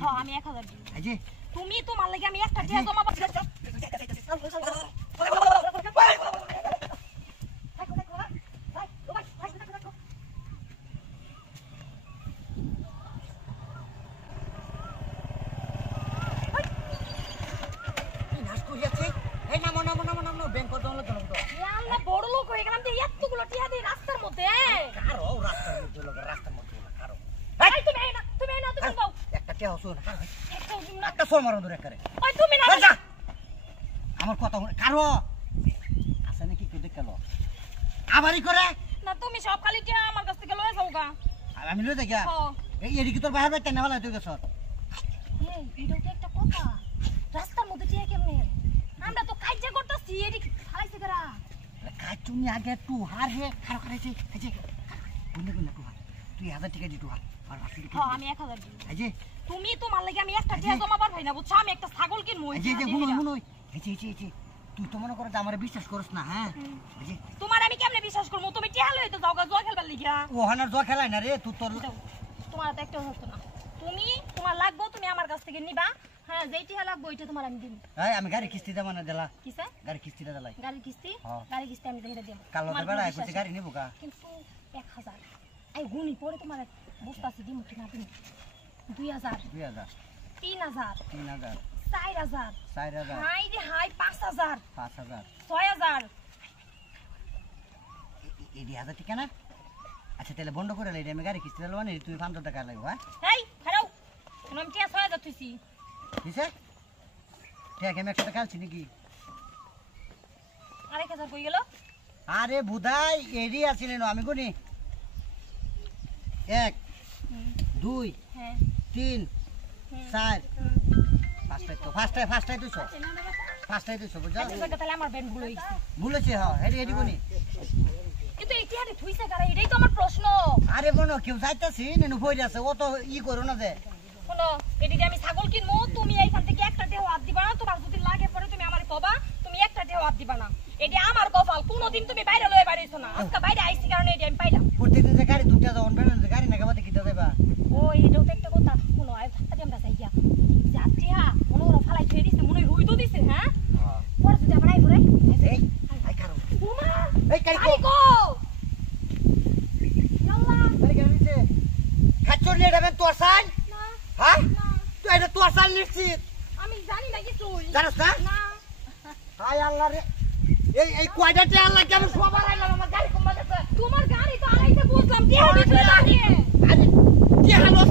হ্যাঁ আমি 1000 দিই এই যে তুমি তোমার লাগি আমি একটা টিয়া জমা করছি বড় লোক হয়ে গেলাম যে এতগুলো টিয়া দিই রাস্তার মধ্যে তুমি দাও একটা টিয়া হসুন একটা সোর মারো দূরে করে তুমি না আমার কথা কারো আছে নাকি কেউ দেখে লো আবারই করে না তুমি সব খালি টিয়া আমার কাছ থেকে লয়ে যাও গা আমি লয়ে যাই এই এদিকে তোর বাইরে বাইতে না ভালো তুই গেছ এই এটাও তো একটা কথা রাস্তার মধ্যে টিয়া কেমনে আমরা তো কাজে করতেছি এদিকে খালাইছে করা কাজ তুমি আগে একটু হার হে খারাপ করেছে এই যে গুনে গুনে টু হার তুই 1000 টাকা দি টু হার আর বাকি হ্যাঁ আমি 1000 দিই এই যে তুমি তোমার লাগি আমি একটা টিয়া জমা পার ভাই না বুঝছো আমি একটা ছাগল কিনবো এই যে গুনো এই যে তুই তো মনে করে আমারে বিশ্বাস করছ না হ্যাঁ এই যে তোমার আমি কেমনে বিশ্বাস করব তুমি টিয়া লই তো যাও গা জুয়া খেলবার লাগিয়া ও হানার জুয়া খেলাই না রে তুই তোর তোমার তো একটা হতো না তুমি তোমার লাগবো তুমি আমার কাছ থেকে নিবা হ্যাঁ যেই টিয়া লাগবো ওইটা তোমার আমি দিই এই আমি গাড়ি কিস্তি দেব না দিলা কিসে গাড়ি কিস্তি দেলাই গাড়ি কিস্তি আমি দেইরা দেব কালো তো বেড়া কইছে গাড়ি নিবো কা কিন্তু 1000 এই গুনি পরে তোমার বুঝতাছি দিমু কি না দিমু 2000 3000 4000 হাই রে হাই 5000 6000 এডি 1000 টাকা না আচ্ছা তাহলে বন্ধ করে লই আমি গাড়ি কিস্তি দেব না তুই 500 টাকা লাগবে হ্যাঁ এই খারাও আমি টিয়া 6000 তুইছি কিসে ঠিক আমি 100 টাকা আলছি নাকি 1000 কই গেল আরে বুধাই এডি আছিল না আমি কোনি 1 2 হ্যাঁ 3 4 ফার্স্টে তুইছো বুঝা তাহলে আমার ব্যান্ড ভুল হইছে ভুলেছে হ্যাঁ এডি কোনি কিন্তু এই টিয়ারে থুইছে কারা এটাই তো আমার প্রশ্ন আরে বোনো কেউ যাইতাছি নেনু কই আছে ও তো করো না যে শোনো এদিকে আমি ছাগল কিনবো তুমি এইখান থেকে একটা টিয়া হাত দিবা না তোমার যদি লাগে পরে তুমি আমারে কবা তুমি একটা টিয়া হাত দিবা না এটি আমার কপাল কোনোদিন তুমি বাইরে লয়ে বাড়িছো না আজকে বাইরে আইছি কারণে এটি আমি পাইলাম প্রত্যেকদিন যে গাড়ি দুটা যাওন বেরোন গাড়ি না গাবাতে কিটা যাইবা ও এইটাও তো একটা কথা শোনো আই থাকতে আমরা যাই গিয়া যাত্রীহা মনে ওরা ফালাই ফেলে দিছে মনে রুই তো দিছে হ্যাঁ পরে যদি আমরা আই পড়ে এই আই কারো ওমা এই কারি কো ইয়াল্লা আরে গাড়িতে খাচ্চর নিয়ে যাবেন তোর সাইন না হ্যাঁ তুই এটা তোর সাইন নিশ্চিত আমি জানি না কিছু জানোস না না হায় আল্লাহ রে এই কয়টাতে আল্লাহ কেমন সবার আইলাম আমার গাড়ি কম বাজেছে তোমার গাড়ি তো আড়াইতে বুঝলাম টিয়া দিতে লাগে আরে কি হলো